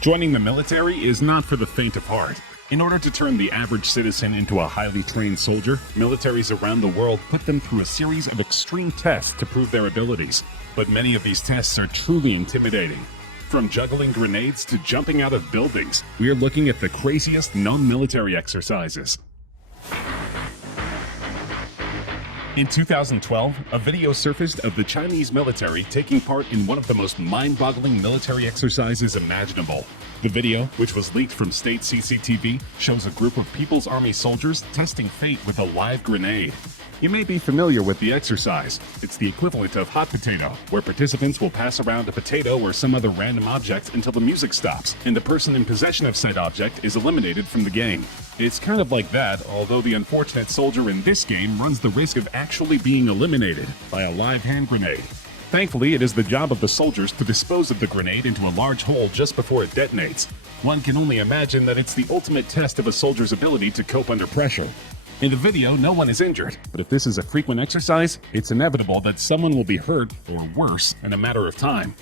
Joining the military is not for the faint of heart. In order to turn the average citizen into a highly trained soldier, militaries around the world put them through a series of extreme tests to prove their abilities. But many of these tests are truly intimidating. From juggling grenades to jumping out of buildings, we are looking at the craziest non-military exercises. In 2012, a video surfaced of the Chinese military taking part in one of the most mind-boggling military exercises imaginable. The video, which was leaked from state CCTV, shows a group of People's Army soldiers testing fate with a live grenade. You may be familiar with the exercise. It's the equivalent of hot potato, where participants will pass around a potato or some other random object until the music stops, and the person in possession of said object is eliminated from the game. It's kind of like that, although the unfortunate soldier in this game runs the risk of actually being eliminated by a live hand grenade. Thankfully, it is the job of the soldiers to dispose of the grenade into a large hole just before it detonates. One can only imagine that it's the ultimate test of a soldier's ability to cope under pressure. In the video, no one is injured, but if this is a frequent exercise, it's inevitable that someone will be hurt, or worse, in a matter of time.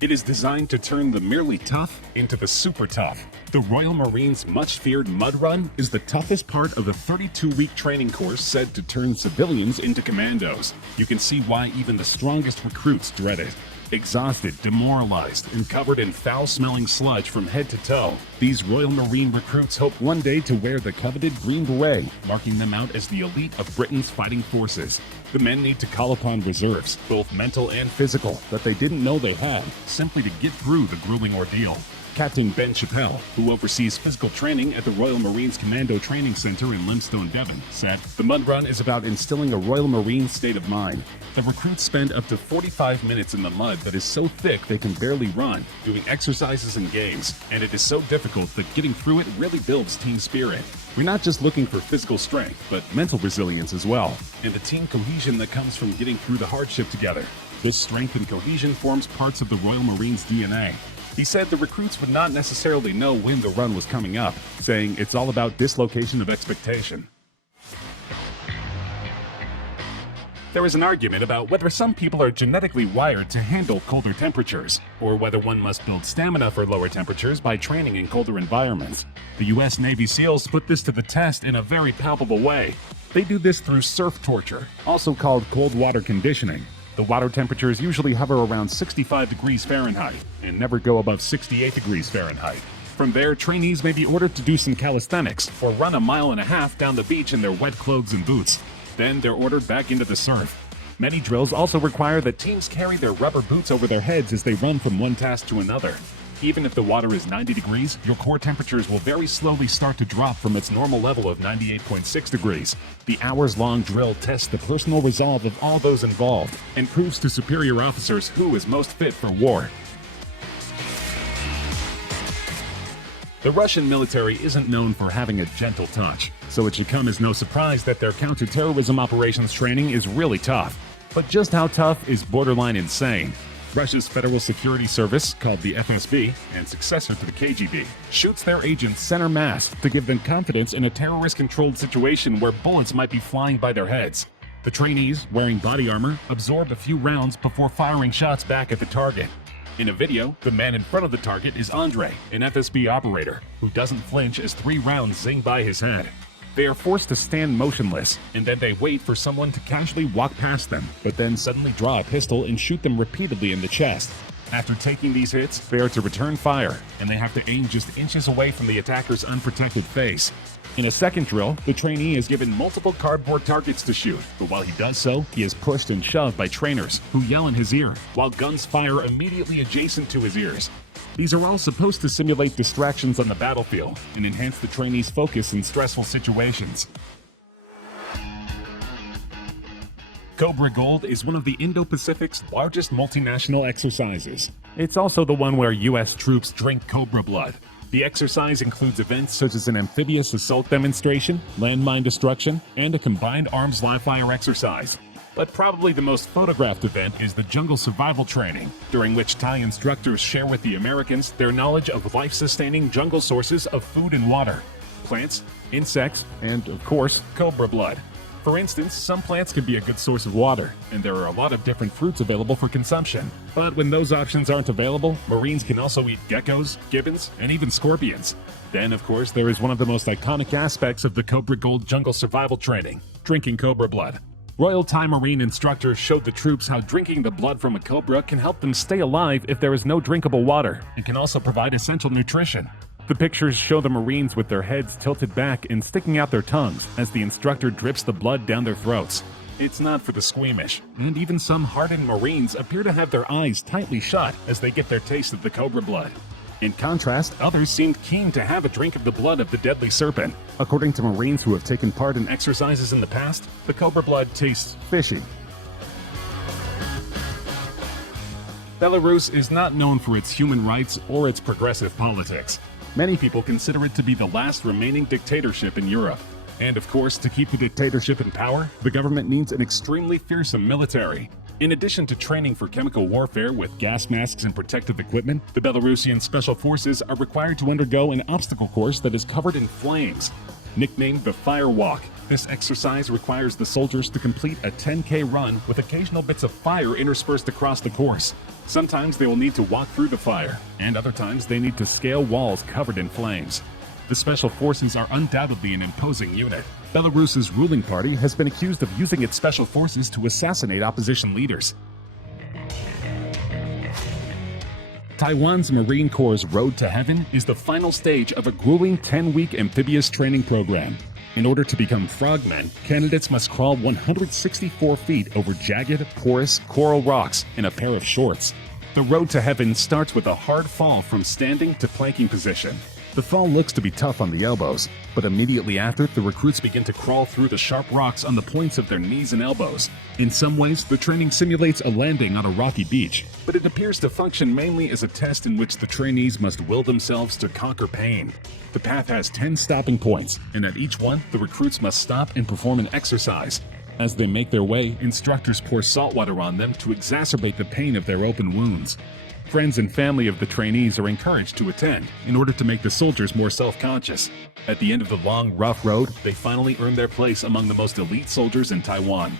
It is designed to turn the merely tough into the super tough. The Royal Marines' much-feared Mud Run is the toughest part of the 32-week training course said to turn civilians into commandos. You can see why even the strongest recruits dread it. Exhausted, demoralized, and covered in foul-smelling sludge from head to toe, these Royal Marine recruits hope one day to wear the coveted Green Beret, marking them out as the elite of Britain's fighting forces. The men need to call upon reserves, both mental and physical, that they didn't know they had, simply to get through the grueling ordeal. Captain Ben Chappell, who oversees physical training at the Royal Marines Commando Training Center in Limestone, Devon, said, "The Mud Run is about instilling a Royal Marine state of mind. The recruits spend up to 45 minutes in the mud that is so thick they can barely run, doing exercises and games, and it is so difficult that getting through it really builds team spirit. We're not just looking for physical strength, but mental resilience as well, and the team cohesion that comes from getting through the hardship together. This strength and cohesion forms parts of the Royal Marines' DNA." He said the recruits would not necessarily know when the run was coming up, saying it's all about dislocation of expectation. There is an argument about whether some people are genetically wired to handle colder temperatures, or whether one must build stamina for lower temperatures by training in colder environments. The U.S. Navy SEALs put this to the test in a very palpable way. They do this through surf torture, also called cold water conditioning. The water temperatures usually hover around 65 degrees Fahrenheit and never go above 68 degrees Fahrenheit. From there, trainees may be ordered to do some calisthenics or run 1.5 miles down the beach in their wet clothes and boots. Then they're ordered back into the surf. Many drills also require that teams carry their rubber boots over their heads as they run from one task to another. Even if the water is 90 degrees, your core temperatures will very slowly start to drop from its normal level of 98.6 degrees. The hours-long drill tests the personal resolve of all those involved and proves to superior officers who is most fit for war. The Russian military isn't known for having a gentle touch, so it should come as no surprise that their counterterrorism operations training is really tough. But just how tough is borderline insane? Russia's Federal Security Service, called the FSB, and successor to the KGB, shoots their agents center mass to give them confidence in a terrorist-controlled situation where bullets might be flying by their heads. The trainees, wearing body armor, absorb a few rounds before firing shots back at the target. In a video, the man in front of the target is Andre, an FSB operator, who doesn't flinch as 3 rounds zing by his head. They are forced to stand motionless, and then they wait for someone to casually walk past them, but then suddenly draw a pistol and shoot them repeatedly in the chest. After taking these hits, they are to return fire, and they have to aim just inches away from the attacker's unprotected face. In a second drill, the trainee is given multiple cardboard targets to shoot, but while he does so, he is pushed and shoved by trainers, who yell in his ear, while guns fire immediately adjacent to his ears. These are all supposed to simulate distractions on the battlefield and enhance the trainee's focus in stressful situations. Cobra Gold is one of the Indo-Pacific's largest multinational exercises. It's also the one where U.S. troops drink cobra blood. The exercise includes events such as an amphibious assault demonstration, landmine destruction, and a combined arms live-fire exercise. But probably the most photographed event is the jungle survival training, during which Thai instructors share with the Americans their knowledge of life-sustaining jungle sources of food and water, plants, insects, and, of course, cobra blood. For instance, some plants can be a good source of water, and there are a lot of different fruits available for consumption. But when those options aren't available, Marines can also eat geckos, gibbons, and even scorpions. Then, of course, there is one of the most iconic aspects of the Cobra Gold jungle survival training: drinking cobra blood. Royal Thai Marine instructors showed the troops how drinking the blood from a cobra can help them stay alive if there is no drinkable water, and can also provide essential nutrition. The pictures show the Marines with their heads tilted back and sticking out their tongues as the instructor drips the blood down their throats. It's not for the squeamish, and even some hardened Marines appear to have their eyes tightly shut as they get their taste of the cobra blood. In contrast, others seemed keen to have a drink of the blood of the deadly serpent. According to Marines who have taken part in exercises in the past, the cobra blood tastes fishy. Belarus is not known for its human rights or its progressive politics. Many people consider it to be the last remaining dictatorship in Europe. And of course, to keep the dictatorship in power, the government needs an extremely fearsome military. In addition to training for chemical warfare with gas masks and protective equipment, the Belarusian Special Forces are required to undergo an obstacle course that is covered in flames. Nicknamed the Fire Walk, this exercise requires the soldiers to complete a 10K run with occasional bits of fire interspersed across the course. Sometimes they will need to walk through the fire, and other times they need to scale walls covered in flames. The Special Forces are undoubtedly an imposing unit. Belarus's ruling party has been accused of using its special forces to assassinate opposition leaders. Taiwan's Marine Corps' Road to Heaven is the final stage of a grueling 10-week amphibious training program. In order to become frogmen, candidates must crawl 164 feet over jagged, porous coral rocks in a pair of shorts. The Road to Heaven starts with a hard fall from standing to planking position. The fall looks to be tough on the elbows, but immediately after, the recruits begin to crawl through the sharp rocks on the points of their knees and elbows. In some ways, the training simulates a landing on a rocky beach, but it appears to function mainly as a test in which the trainees must will themselves to conquer pain. The path has 10 stopping points, and at each one, the recruits must stop and perform an exercise. As they make their way, instructors pour salt water on them to exacerbate the pain of their open wounds. Friends and family of the trainees are encouraged to attend in order to make the soldiers more self-conscious. At the end of the long, rough road, they finally earn their place among the most elite soldiers in Taiwan.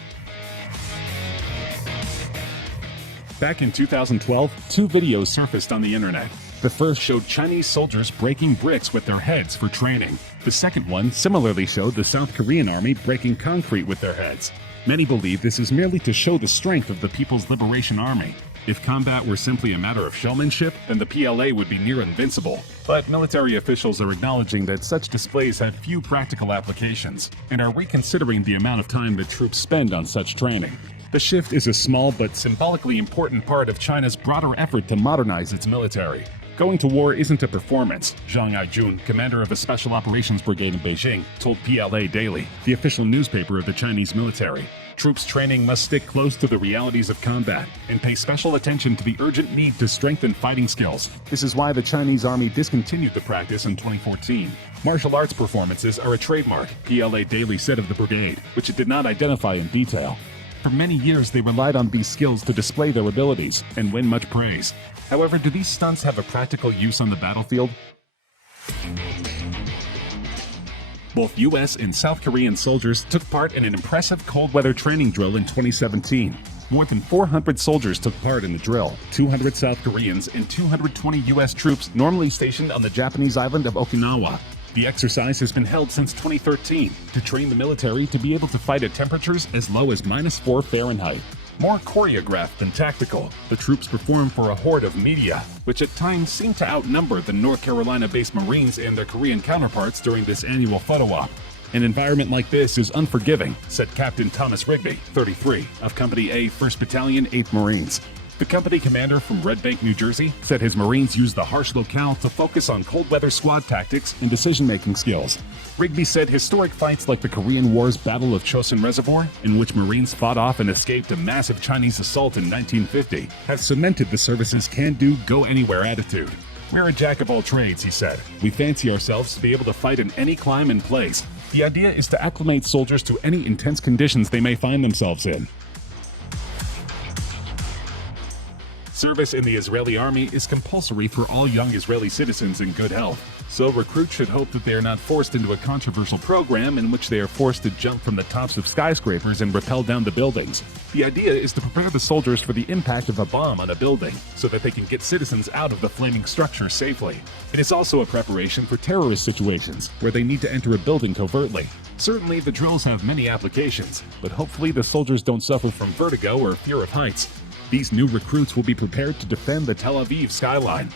Back in 2012, 2 videos surfaced on the internet. The first showed Chinese soldiers breaking bricks with their heads for training. The second one similarly showed the South Korean army breaking concrete with their heads. Many believe this is merely to show the strength of the People's Liberation Army. If combat were simply a matter of showmanship, then the PLA would be near invincible. But military officials are acknowledging that such displays have few practical applications, and are reconsidering the amount of time that troops spend on such training. The shift is a small but symbolically important part of China's broader effort to modernize its military. Going to war isn't a performance, Zhang Aijun, commander of a Special Operations Brigade in Beijing, told PLA Daily, the official newspaper of the Chinese military. Troops training must stick close to the realities of combat and pay special attention to the urgent need to strengthen fighting skills. This is why the Chinese army discontinued the practice in 2014. Martial arts performances are a trademark, PLA Daily said of the brigade, which it did not identify in detail. For many years, they relied on these skills to display their abilities and win much praise. However, do these stunts have a practical use on the battlefield? Both U.S. and South Korean soldiers took part in an impressive cold weather training drill in 2017. More than 400 soldiers took part in the drill, 200 South Koreans and 220 U.S. troops normally stationed on the Japanese island of Okinawa. The exercise has been held since 2013 to train the military to be able to fight at temperatures as low as -4 Fahrenheit. More choreographed than tactical, the troops perform for a horde of media, which at times seem to outnumber the North Carolina-based Marines and their Korean counterparts during this annual photo op. An environment like this is unforgiving, said Captain Thomas Rigby, 33, of Company A, 1st Battalion, 8th Marines. The company commander from Red Bank, New Jersey, said his Marines used the harsh locale to focus on cold weather squad tactics and decision-making skills. Rigby said historic fights like the Korean War's Battle of Chosin Reservoir, in which Marines fought off and escaped a massive Chinese assault in 1950, have cemented the service's can-do, go-anywhere attitude. We're a jack of all trades, he said. We fancy ourselves to be able to fight in any climate and place. The idea is to acclimate soldiers to any intense conditions they may find themselves in. Service in the Israeli army is compulsory for all young Israeli citizens in good health, so recruits should hope that they are not forced into a controversial program in which they are forced to jump from the tops of skyscrapers and rappel down the buildings. The idea is to prepare the soldiers for the impact of a bomb on a building so that they can get citizens out of the flaming structure safely. It is also a preparation for terrorist situations where they need to enter a building covertly. Certainly, the drills have many applications, but hopefully the soldiers don't suffer from vertigo or fear of heights. These new recruits will be prepared to defend the Tel Aviv skyline.